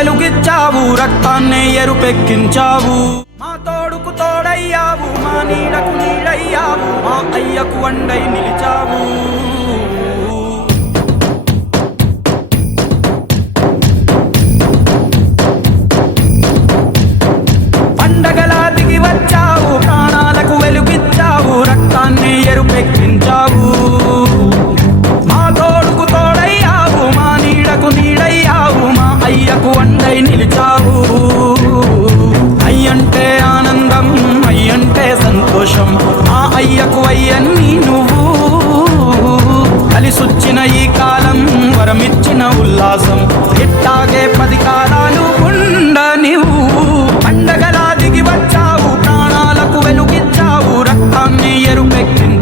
వెలుగిచ్చావు, రక్తాన్నే ఎరుపెక్కించావు. మా తోడుకు తోడయ్యావు, మా నీడకు నీడయ్యావు, మా అయ్యకు అండై నిలిచావు. పండగలా దిగి వచ్చావు, ప్రాణాలకు వెలుగిచ్చావు, రక్తాన్ని ఎరుపెక్కించావు. మా తోడుకు తోడయ్యావు, మా నీడకు నీడయ్యావు, మా అయ్యకు అండై నిలిచావు. అయ్యంటే ఆనందం, అయ్యంటే సంతోషం, మా అయ్యకు అయ్యన్ని నువ్వు. కలిసొచ్చిన ఈ కాలం వరమిచ్చిన ఉల్లాసం, ఇట్టాగే 10 కాలాలు ఉండనివ్వు. పండగలా దిగి వచ్చావు, ప్రాణాలకు వెలుగిచ్చావు, రక్తాన్ని ఎరుపెక్కించావు.